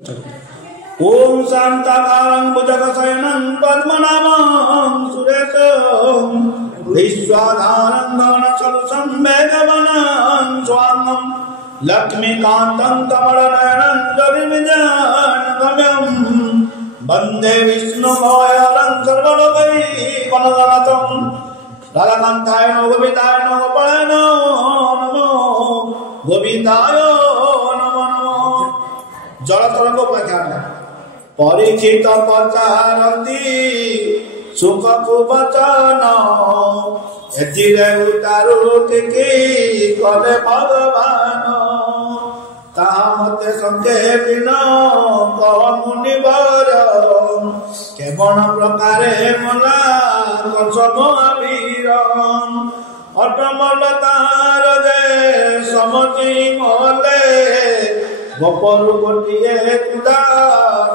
ओम शांताकारं भुजगशयनं पद्मनाभं सुरेशं विश्वाधारं गगनसदृशं मेघवर्णं स्वांगं लक्ष्मीकान्तं कमलनयनं रविविजयगम्यं वन्दे विष्णुभयहरं सर्वलोकैकनाथं राधाकान्ताय नमो गोविन्दाय नमो गोपालाय नमो गोविन्दाय नमो नमः। जलतरंग उपाख्यान परीक्षित पचारती सुख को बचन एथिरे उतारू टिकी कले भगवान ताहा मते संकेतिन कह मुनिवर केवल प्रकारे मला कसम आवीर अटमल तार जे समति मले गोपरु गोटिए कुदा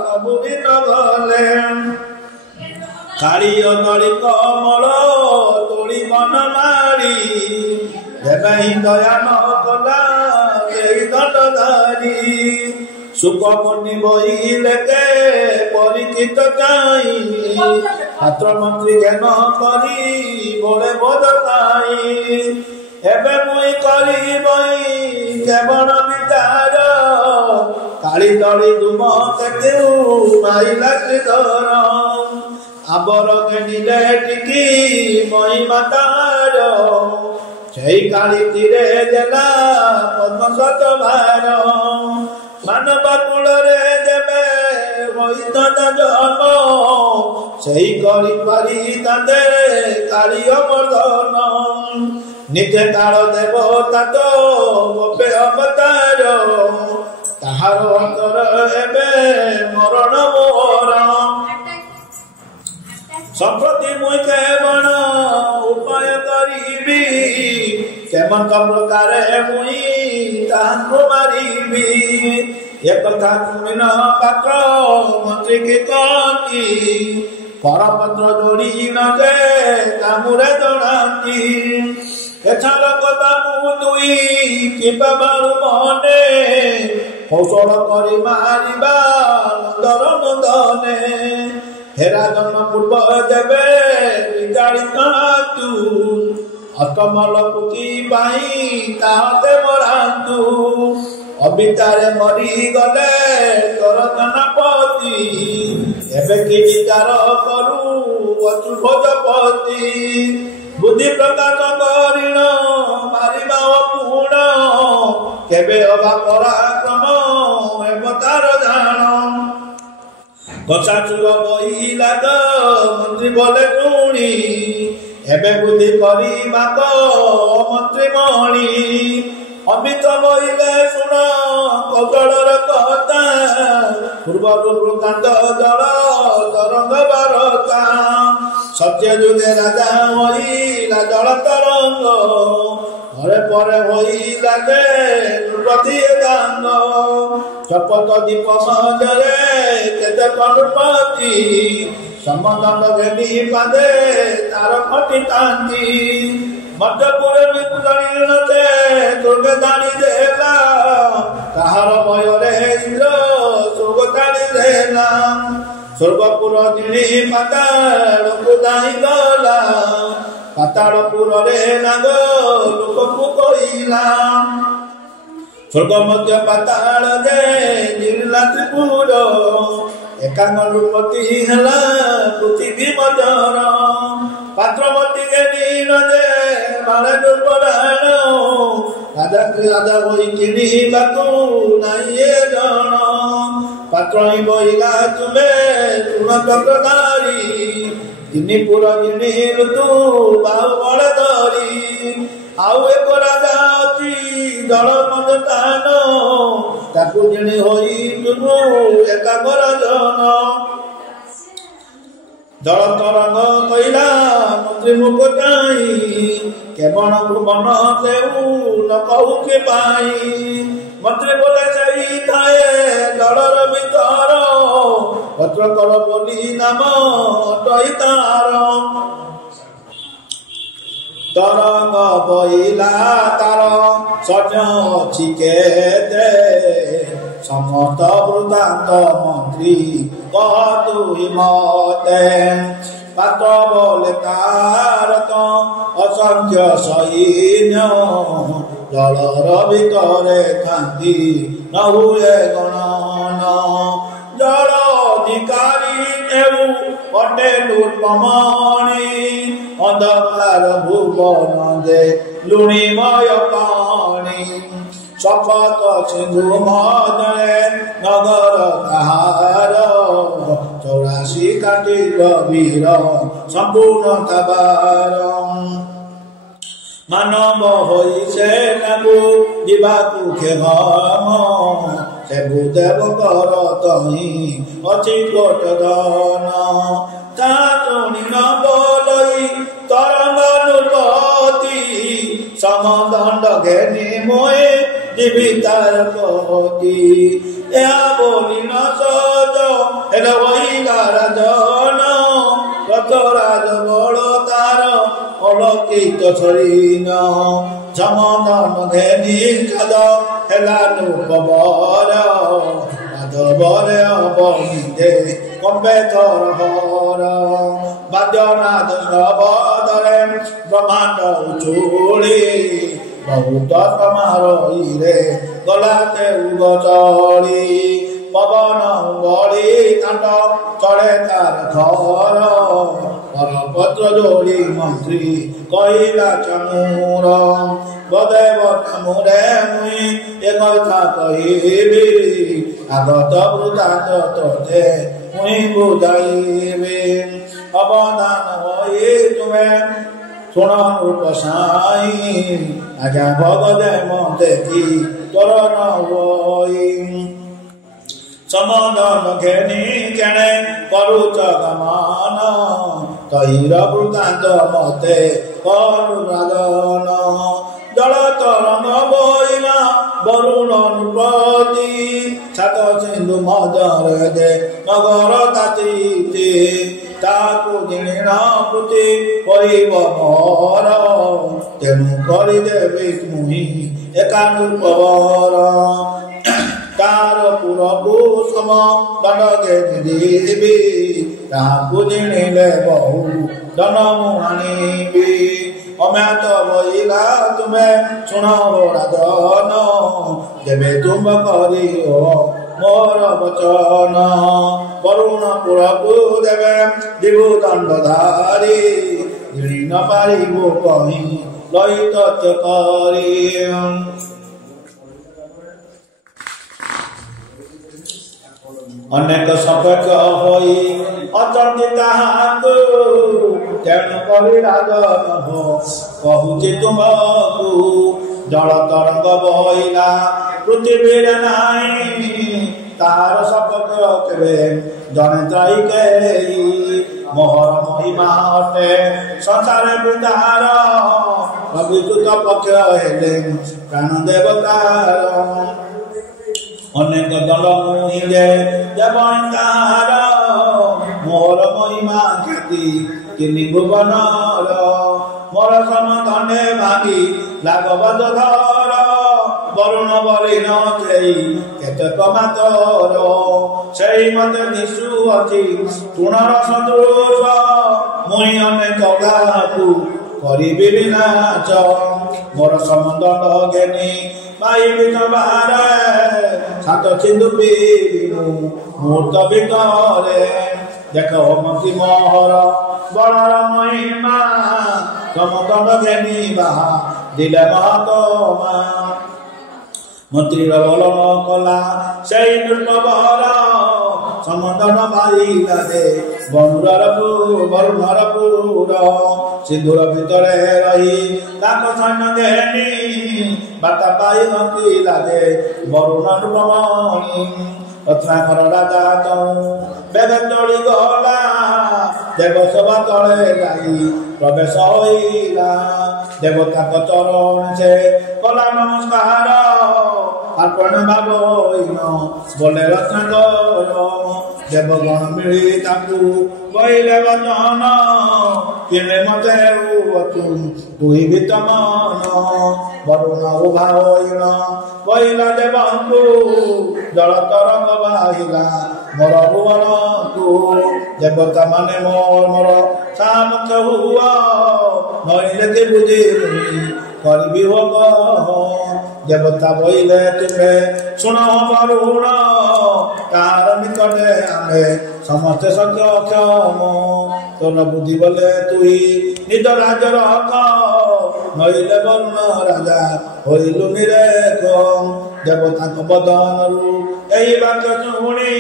सबुदिन गले कालिय दली कमल तोड़ी मन मारी देवही दया न कला दंडधारी सुख मुनि बही लेके परीक्षित चाई छात्र मंत्री ज्ञान करी बड़े बोध खाई एबे मुई करी बई केवल विचार काली दली दुम केतु माइला श्रीधर आबर गेनिले टिकी महिमा तार छई काली तीरे देला पद्मसत भार मानव कुल रे देवे होइत जन्म छई करी पारी ताते काली अमर्दन नित्य काल देवता तो गोपे अवतार ताहार अंतर एबे मरण मोर संप्रति मुई केवल उपाय करीबी केमन प्रकार मुई ताहाको मारिबी एक कथा सुनिन पात्र मंत्री की कहती करपत्र जोड़ी न दे कामुरे जनाती एछार कथा मुई किबा बाळु मने कौशल करी मारिबा नंदर नंदने हेरा जन्म पूर्व देवे विचारित तू अष्टमल पुकी पाई ताहते मरातु अबितारे मरी गले तोर धनपति एबे कि विचार करू अचुभजपति बुद्धि प्रकाश करिण मारिबा पूर्ण केबे अबा पराक्रम एवतार जान गचा चूर बही लाग मंत्री बोले टुणी एबे बुद्धि करी बाक मंत्री मणि अमित बहिले शुण कौशलर कथा पूर्व वृत्तांत जल तरंग बारता सत्य जुगे राजा होइला जल तरंग घरे परे होइला दे नृपति गांग चपत दीप मजरे केते कनुपति समदंड घेनी पादे तार खटी तांती मध्यपुरे विकुदणी नते दुर्गे दानी देला ताहार भयरे इंद्र स्वर्ग ताड़ी देला स्वर्गपुर दिनी पाताल कुदाई गला पातालपुर रे नाग लोककु कइला स्वर्ग मध्य पाताल दे नीला त्रिपुर एकांग रूपति हेला पृथ्वी मजर पात्रवती गेनी नदे मारे दुर्बलान राजा राजा होई किनी बाकु नाइए जन पात्रई बइला तुमे तुम चक्रधारी तिनी पुर गिनी ऋतु बाहु बड़ धरी आउ एक राजा अछि जल मजतान ताकु जिणी होई तुनु एकागर जन जल तरंग कइला मंत्री मुख चाई केवल भुवन सेऊ न कहू के पाई मंत्री बोले सही थाए जलर भीतर पत्र कर बोली नाम अटई तार तरंग बइला तार सज छिके समस्त वृतांत मंत्री कहतु मते पात्र बोले तारत असंख्य सैन्य जलर भितरे थांती न हुए गणन जल अधिकारी एवं अटे लुटमणि अंधकार भुवन दे लुणिमय पाणी शपथ सिंधु मदने नगर कहार 84 काटिल वीर संपूर्ण तबार मानव होई से नबु दिबाकु खेम सेबु देवकर तही अति कोट दान तातुनि न बोलई तरंगनुपति समदंड घेनी मोए दिवितार पति या बोली न सज हेलवईगार जन रतराज बड़ तार अलौकिक शरीन समदन घेनी कद हेलानु कबर आदबर अबनिदे कंबे तर हर बाद्यनाद शबदरे ब्रह्मांड उचूली बहुत समारोहीरे गलाते उगचली पवन बड़ी कांड चढ़े तार घर परपत्र जोड़ी मंत्री कहिला चमूर बदेव मुरे मुई एक कथा कहिबी आगत वृतांत तोते मुई बुझाइबी अवधान होई तुमे सुन रूपसाई आज्ञा भगदे देखी तोर न होई समदन घेनी केणे करुच गमान तैर वृतांत मते करु राजन जल तरंग बोइला वरुण नृपति छात सिंधु मदर दे नगर तातीते ताकु जिणीण प्रति होइब मोर तेणु करिदेबी मुहि एकानुपवर तार पुरबु सम दंडगे देवी ताकु जिणीले बहु धन मुहानिबी अम्यात बइला तुमे सुन राजन जेबे तुम करिओ मोर वचन वरुण पुरबु देवे दिबु दंडधारी ऋण पारिबो कहि लई तथ्य करी अनेक सपेक्ष होई अचंती ताहाकु तेणु करि राजन हो कहुछि तुमकु जल तरंग बहिला पृथ्वीर नाई तार सपेक्ष केबे जने त्राई मोहर महिमा अटे संसार वृतार अभिजुत पक्ष हेले प्राण देवतार अनेक दल मुहिले देवंकार मोर महिमा ख्याति किनि भुवनर मोर समदंडे भागी लागबद घर वरुण बलिन चेई केतक मातर सेई मते निशु अछि तुणर सदृश मुई अनेक गाकु करिबि विनाश मोर समदंड घेनी माई बिचबारे छात सिंधु पीनु मूर्त भितरे देख मती मोहर बड़र महिमा समदंड घेनी बाहा दिले महात्मा मंत्री बल कला से दुष्पर समदन मारिला दे वरुणर पुर सिंधुर भितरे रही लाख सैन्य घेनी बाता पाई नथिला दे वरुण नृपमणि रत्नाकर राजा बेग चढ़ी गला देव सभा तले जाई प्रवेश होइला देवता चरण से कला नमस्कार अर्पण भाव बोले रत्नाकर ଦେବଗଣ ମିଳି ତାକୁ କହିଲେ ବଚନ କିଣେ ମତେ ତୁହି ଭିତ ମନ ବରୁଣ ଉଭା ହୋଇଣ କହିଲା ଦେବଙ୍କୁ ଜଳ ତରଙ୍ଗ ବାହିଲା ମୋର ଭୁବନକୁ ଦେବତା ମାନେ ମୋର ସାମୁଖ ହୁଅ ନଇଲେ କେ ବୁଝିଲୁନି କରିବି ହୋଗ ଦେବତା ବୋଇଲେ ତୁମେ ଶୁଣ ବରୁଣ ତାହାର ନିକଟେ ଆମେ ସମସ୍ତେ ସକ୍ଷମ ତୋର ବୁଦ୍ଧି ବୋଲେ ତୁଇ ନିଜ ରାଜ୍ୟର ହକ ନଇଲେ ବରୁଣ ରାଜା ହୋଇଲୁ ନିରେଖ ଦେବତାଙ୍କ ବଦନରୁ ଏହି ବାକ୍ୟ ଶୁଣି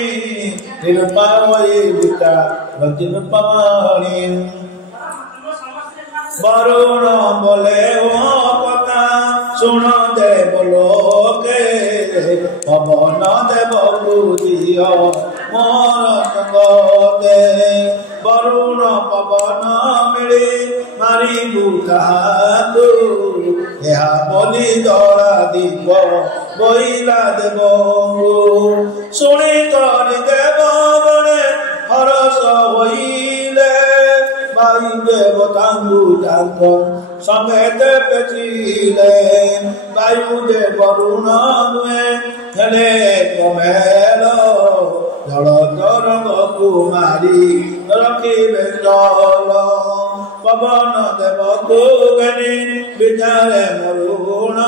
ନିରୂପା ହୋଇ ବିକା ରତିରୂପାଣୀ ବରୁଣ ବୋଲେ ଓ କଥା ଶୁଣ ଦେବ ଲୋକେ ପବନ ଦେବ ଦିଅ ମୋର ଜଗତେ ବରୁଣ ପବନ ମିଳି ମାରିବୁ ତାହାକୁ ଏହା ବୋଲି ଦଳା দিব বইলা দেব শুনি করি দেব বনে হরস হইলে ভাই দেবতাঙ্গু তাঙ্গ সমেতে পেচিলে বায়ু দে বরুণ নুয়ে হেলে কমেল জল তরঙ্গ কুমারী রখিবে জল পবন দেব কুগনি বিচারে মরুণ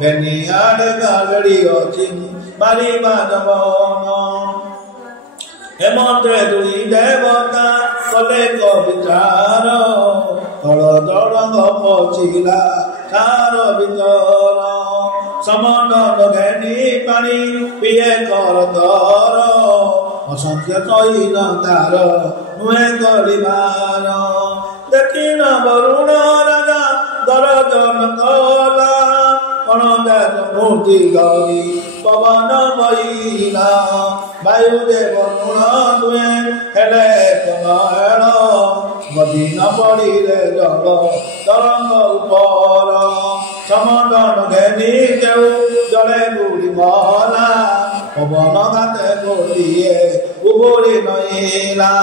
বেনিয়ার গাগড়ি অছি মারিবা দমন হেমন্ত্রে দুই দেবতা কলে বিচার তল তরঙ্গ পচিলা তার ভিতর সমন্দন ঘেনি পানি পিয়ে কর দর অসংখ্য তৈল তার নুয়ে করিবার দেখিন বরুণ রাজা দরজন কলা অনদাস মূর্তি গরি পবন বইলা বায়ু দেব গুণ দুয়ে হেলে কমল গদি ন পড়িলে জল তরঙ্গ উপর সমন্দন ঘেনি কেউ জলে বুড়ি মহলা পবন গাতে গড়িয়ে উবরি নইলা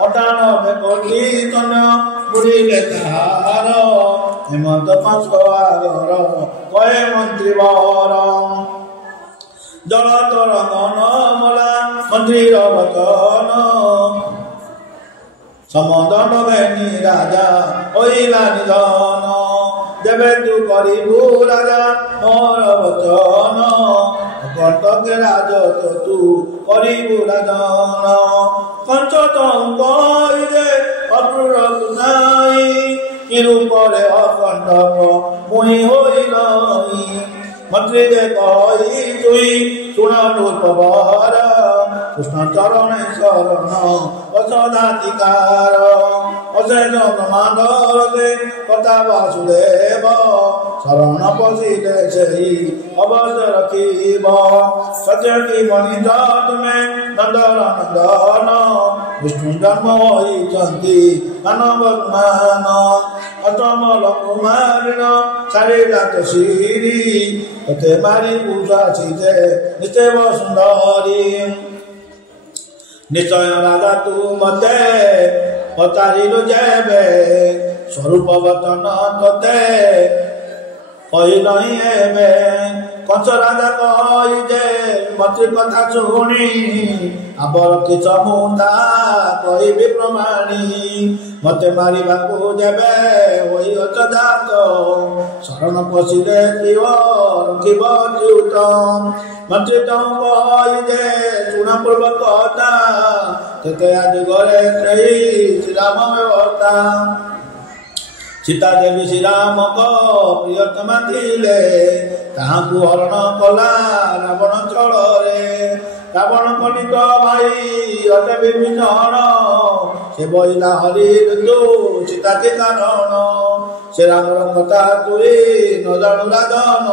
98 কোটি তন বুড়িলে তাহার হেমন্ত 500 আগর কয়ে মন্ত্রী বর জল তরঙ্গন মলা মন্ত্রীর বচন সমদন ঘেনি রাজা হইলা নিধন দেবে তু করিবু রাজা মোর বচন কটকে রাজ তু করিবু রাজন পঞ্চতঙ্গ যে অক্রূর নাই কিরূপরে অকণ্ঠক মুই হইল মন্ত্রী যে কই তুই শুনালু খবর কৃষ্ণ চরণে শরণ অসদাধিকার অশেষ ব্রহ্মাণ্ডে কথা বাসুদেব শরণ পশিলে সেই অবশ্য রখিব সচেতি মনিত তুমে নন্দন নন্দন বিষ্ণু জন্ম হইଛନ୍ତି মানব মান অতমল কুমারিণ ছাড়িলা তো শিরি তোতে মারি বুঝাছিতে নিশ্চয় সুন্দরী নিশ্চয় রাজা তু মতে পচারিলু যেবে স্বরূপ বচন তোতে কহিলহি এবে কঞ্চ রাজা কই যে মন্ত্রী কথা শুনি আবর কিছ মুন্দা কহিবি প্রমাণী মতে মারিবাকু যেবে হইଅଛ ଜାତ ଶରଣ ପଶିଲେ ପ୍ରିୟ ରଖିବ ଚ୍ୟୁତ ମନ୍ତ୍ରୀ ତୁ କହି ଯେ ଶୁଣ ପୂର୍ବ କଥା ତେତେ ଆଜି ଘରେ ସେଇ ଶ୍ରୀରାମ ବ୍ୟବସ୍ଥା ସୀତା ଦେବୀ ଶ୍ରୀରାମଙ୍କ ପ୍ରିୟତମା ଥିଲେ ତାହାଙ୍କୁ ହରଣ କଲା ରାବଣ ଚଳରେ ରାବଣ କଣିକ ଭାଇ ଅଟେ ବିଭୀଷଣ ସେ ବଇଲା ହରି ଋତୁ ସୀତା କି କାରଣ ସେ ରାମର କଥା ତୁଇ ନ ଜାଣୁ ରାଜନ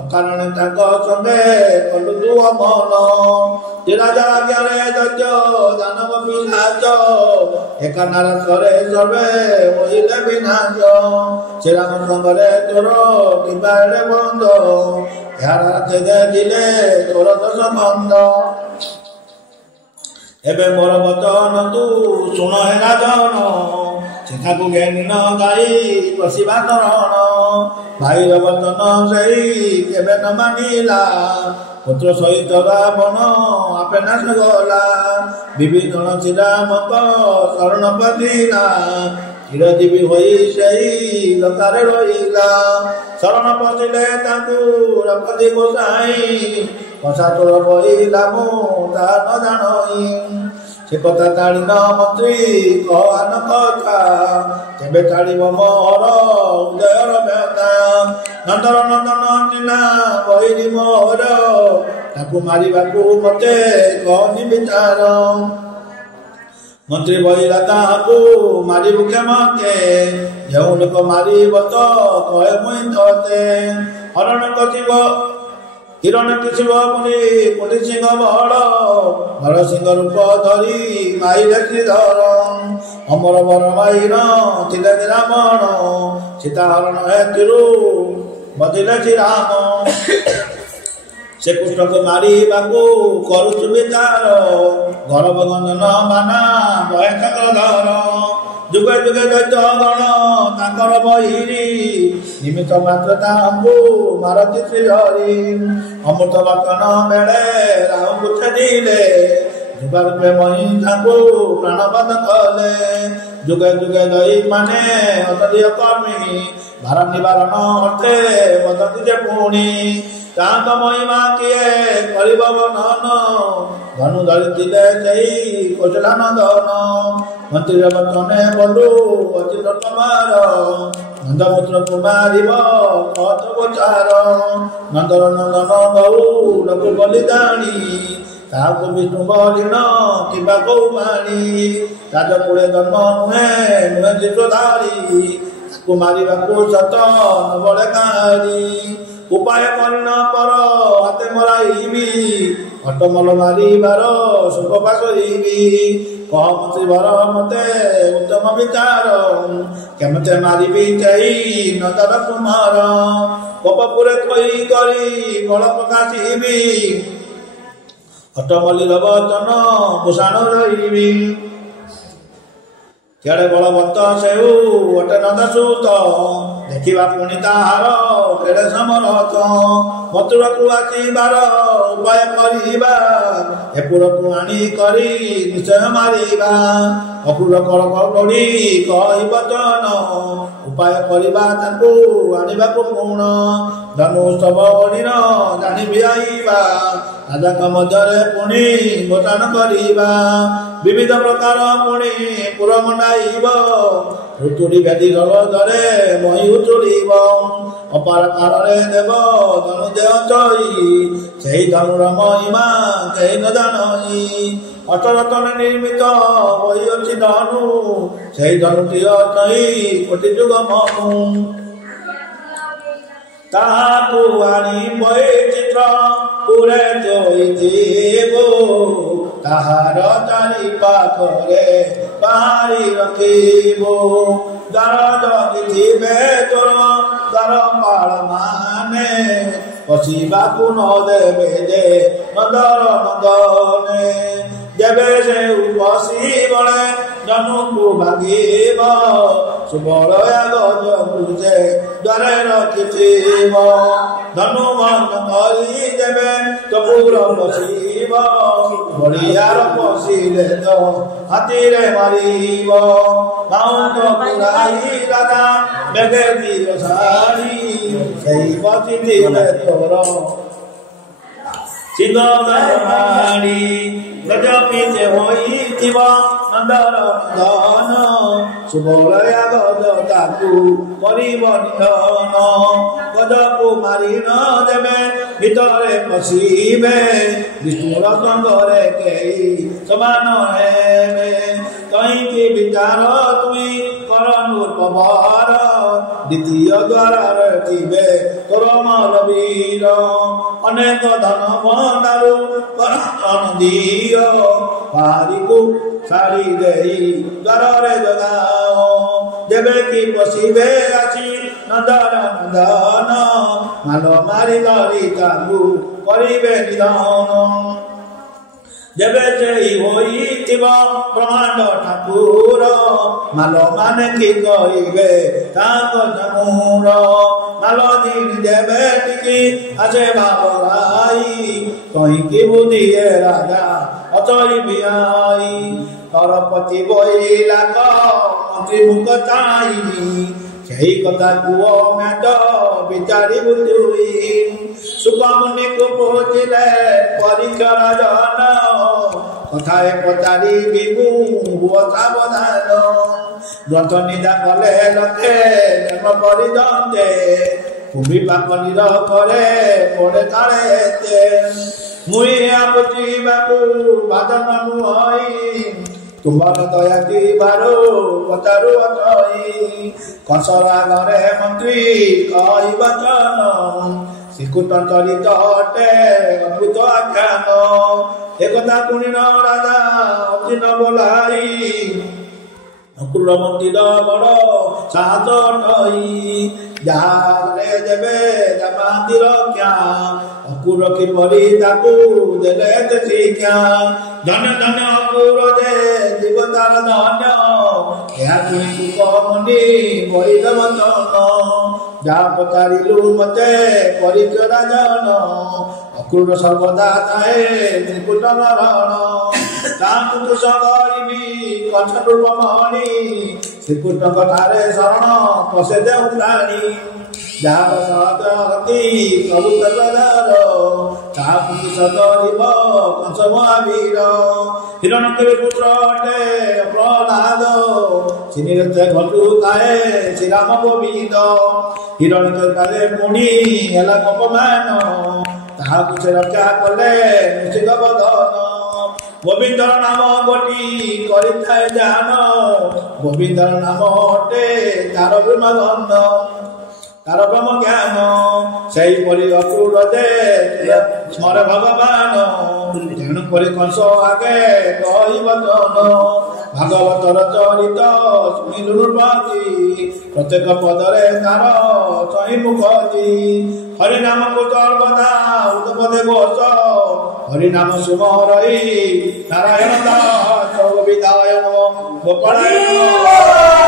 ଅକାରଣେ ତାଙ୍କ ସଙ୍ଗେ କଲୁ ତୁ ଅମନ ରାଜା ଆଜ୍ଞାରେ ଯଜ ଦାନବ ପିଲାଚ ଏକା ନାରକରେ ସର୍ବେ ହୋଇଲେ ବିନାଶ ସେ ରାମ ସଙ୍ଗରେ ତୋର କିମ୍ବା ଏଡ଼େ ବନ୍ଦ ଏହାର ଦିଲେ ତୋର ଦୋଷ ବନ୍ଦ ଏବେ ମୋର ବଚନ ତୁ ଶୁଣ ହେ ରାଜନ ସେଠାକୁ ଜ୍ଞାନୀ ନ ଗାଇ ବସିବା ତରଣ ଭାଇର ବଚନ ସେଇ କେବେ ନ ମାନିଲା ପୁତ୍ର ସହିତ ରାବଣ ଆପେ ନାଶ ଗଲା ବିଭୀଷଣ ଶ୍ରୀରାମଙ୍କ ଶରଣ ପଶିଲା ଚିରଜୀବୀ ହୋଇ ସେଇ ଲଙ୍କାରେ ରହିଲା ଶରଣ ପଶିଲେ ତାଙ୍କୁ ରଖନ୍ତି ଗୋସାଇଁ କଷା ତୋର କହିଲା ମୁଁ ତା ନ ଜାଣଇ ସେ କଥା ଟାଣିନ ମନ୍ତ୍ରୀ କହାନ କଥା କେବେ ଟାଣିବ ମୋର ଉଦୟର ବ୍ୟଥା ନନ୍ଦର ନନ୍ଦନ ଚିହ୍ନା ବହିନି ମୋର ତାକୁ ମାରିବାକୁ ମତେ କହନି ବିଚାର ମନ୍ତ୍ରୀ ବହିଲା ତାହାକୁ ମାରିବୁ କେମତେ ଯେଉଁ ଲୋକ ମାରିବ ତ କହେ ମୁଇଁ ତତେ ହରଣ କଥିବ ହିରଣ କିଶିବ ପୁଣି ସିଂହ ବଳ ନରସିଂହ ରୂପ ଧରି ମାଇଲେ ଶ୍ରୀଧର ଅମର ବର ମାଇନ ଥିଲେ ରାବଣ ସୀତା ହରଣ ହେତୁରୁ ବଧିଲେ ଶ୍ରୀରାମ ସେ କୃଷ୍ଣକୁ ମାରିବାକୁ କରୁଛୁ ବିଚାର ଗରବ ଗଞ୍ଜନ ବାନା ବହେ ଚକ୍ରଧର ଯୁଗେ ଯୁଗେ ଦୈତ୍ୟ ଗଣ ତାଙ୍କର ବହିରି ନିମିତ୍ତ ମାତ୍ର ତାଙ୍କୁ ମାରତି ଶ୍ରୀହରି ଅମୃତ ବାକନ ବେଳେ ରାହୁଙ୍କୁ ଛେଦିଲେ ଯୁଗ ରୂପେ ମହି ତାଙ୍କୁ ପ୍ରାଣବଧ କଲେ ଯୁଗେ ଯୁଗେ ଦଇ ମାନେ ଅତଦୀୟ କର୍ମୀ ଭାର ନିବାରଣ ଅର୍ଥେ ବଦନ୍ତି ଯେ ପୁଣି ତାଙ୍କ ମହିମା କିଏ କରିବ ବର୍ଣ୍ଣନ ଧନୁ ଧରିଥିଲେ ସେଇ କୌଶଲା ନନ୍ଦନ ମନ୍ତ୍ରୀର ବଚନେ ବନ୍ଧୁ ଅଚିତ କୁମାର ନନ୍ଦପୁତ୍ର କୁମାରିବ କଥ ଗୋଚାର ନନ୍ଦର ନନ୍ଦନ ଗୌରକୁ ବଲିଦାଣୀ ତାହାକୁ ବିଷ୍ଣୁ ବଲିନ କିମ୍ବା କୌମାଣୀ ରାଜକୁଳେ ଜନ୍ମ ନୁହେଁ ଶିଶୁଧାରୀ ତାକୁ ମାରିବାକୁ ସତ ନବଳେ କାହାରି ଉପାୟ କରିନ ପର ହାତେ ମରାଇବି ଅଟମଲ ମାରିବାର ସୁଖପା କରିବି କହ ମନ୍ତ୍ରୀ ବର ମତେ ଉତ୍ତମ ବିଚାର କେମତେ ମାରିବି କେହି ନନ୍ଦର କୁମାର ଗୋପପୁରେ ଥୋଇ କରି ବଳ ପ୍ରକାଶିବି ଅଟମଲିର ବଚନ ଭୂଷାଣ ରହିବି କେଡ଼େ ବଳବନ୍ତ ସେଉ ଅଟେ ନନ୍ଦ ସୁତ ଦେଖିବା ପୁଣି ତାହାର କେଡ଼େ ସମରଥ ମଥୁରକୁ ଆସିବାର ଉପାୟ କରିବା ଏପୁରକୁ ଆଣି କରି ନିଶ୍ଚୟ ମାରିବା ଅକୁଳ କଳ କଳି କହି ବଚନ ଉପାୟ କରିବା ତାଙ୍କୁ ଆଣିବାକୁ ପୁଣ ଧନୁସ୍ତବ ବଳିର ଜାଣିବି ଆଇବା ରାଜାଙ୍କ ମଧ୍ୟରେ ପୁଣି ଗୋଚାନ କରିବା ବିବିଧ ପ୍ରକାର ପୁଣି ପୁର ମଣ୍ଡାଇବ ଋତୁରି ବ୍ୟାଧି ଜଳଦରେ ମହି ଉଚୁଳିବ ଅପାର କାଳରେ ଦେବ ଧନୁ ଦେହ ଚଇ ସେହି ଧନୁର ମହିମା କେହି ନ ଜାଣଇ ଅଚରତନ ନିର୍ମିତ ବହି ଅଛି ଧନୁ ସେହି ଧନୁଟି ଅଛଇ କୋଟି ଯୁଗ ମନୁ ତାହାକୁ ଆଣି ବୈଚିତ୍ର ପୁରେ ଥୋଇଥିବ ତାହାର ଚାରି ପାଖରେ ବାହାରି ରଖିବ ଦ୍ୱାର ଜଗିଥିବେ ତୋର ଦ୍ୱାରପାଳ ମାନେ ପଶିବାକୁ ନ ଦେବେ ଯେ ନନ୍ଦର ନନ୍ଦନେ ଯେବେ ସେ ବସିବଳେ ଜନକୁ ଭାଙ୍ଗିବ ସୁବଳୟା ଗଜକୁ ସେ ଦ୍ୱାରେ ରଖିଥିବ ଧନୁ ବନ୍ଦ କରି ଦେବେ ତପୁର ବସିବ ବଳିଆର ପଶିଲେ ତ ହାତୀରେ ମାରିବ ବାଉଁଟ ପୁରାଇ ରାଜା ବେଗେ ଦିଅ ଶାଢ଼ୀ ସେଇ ବସିଥିଲେ ତୋର ସିଂହମାଣି ଗଜପିତେ ହୋଇଥିବ ନନ୍ଦର ନନ୍ଦନ ସୁବଳୟା ଗଜ ତାକୁ କରିବ ନିଧନ ଗଜକୁ ମାରି ନ ଦେବେ ଭିତରେ ପଶିବେ ବିଷ୍ଣୁର ସଙ୍ଗରେ କେହି ସମାନ ହେବେ କହିଁକି ବିଚାର ତୁଇ କରନୁ ପବର ଦ୍ୱିତୀୟ ଦ୍ୱାରରେ ଥିବେ ତୋର ମଲବୀର ଅନେକ ଧନ ଭଣ୍ଡାରୁ ଦିଅ ବାହାରିକୁ ଛାଡ଼ି ଦେଇ ଦ୍ୱାରରେ ଜଗାଅ ଯେବେ କି ପଶିବେ ଆସି ନନ୍ଦର ନନ୍ଦନ ମାଲ ମାରି ଧରି ତାଙ୍କୁ କରିବେ ନିଧନ जेबे जई होइथिब ब्रह्मांड ठाकुर माल माने कि कहिबे ताक जमूर माल दिन जेबे टिकी आसे बाबराई कहीं कि बुझिए राजा अचरी बियाई तरपति बइला क मंत्री मुख चाई সেই কথা কুয় মেদ বিচারি বুঝুই সুকমনি কো পৌঁছিলে পরীক্ষার জন কথায় পচারি বিভু হুয় সাবধান গ্রন্থ নিদা কলে লখে জন্ম পরিদন্তে ভূমি পাকনির করে পড়ে তাড়েতে মুই আপচি বাবু বাদন মুই तुम्हार दया की बारो पचारू अचई कसरा घरे मंत्री कई बचन श्रीकुट चरित अटे अद्भुत आख्यान एकता शुणिन राजा अचिन बोलाई अकुल मंदिर बड़ साहस अटई जारे जेबे मंदिर क्या अकुल किपरि ताकू देले शिक्षा धन्य धन्य अकुल दे जीवतार धन्य या शुणी कमनी बहिद वचन जहाँ पचारिलु मते परिचय राजन अकुल सर्वदा चाहे त्रिकुट नरण ताकू तुष करिबी कछटुल मणि श्रीकृष्ण ठारे शरण पशे देउ प्राणी जहाँ सहती प्रभु प्रदार ताकू सदरिब कंस महावीर हिरण्यकेश पुत्र अटे प्रहलाद चिनिरते घटु काए श्रीराम गोविंद हिरण्यकेश काले पुणी हेला अपमान ताकू से रक्षा कले निश्चित बदन गोविंदर नाम गोटी करिथाए जान गोविंदर नाम अटे तार ब्रह्मगंध तार ब्रह्म ज्ञान सही परि अक्रूर दे स्मर भगवान तेणु करी कंस आगे कही वचन भागवतर चरित शुणिलु नृपति प्रत्येक पदरे तार सही मुखती हरिनाम को सर्वदा उदपदे घोष हरिनाम सुमरई नारायण दास गोविंदाय नमः गोपाल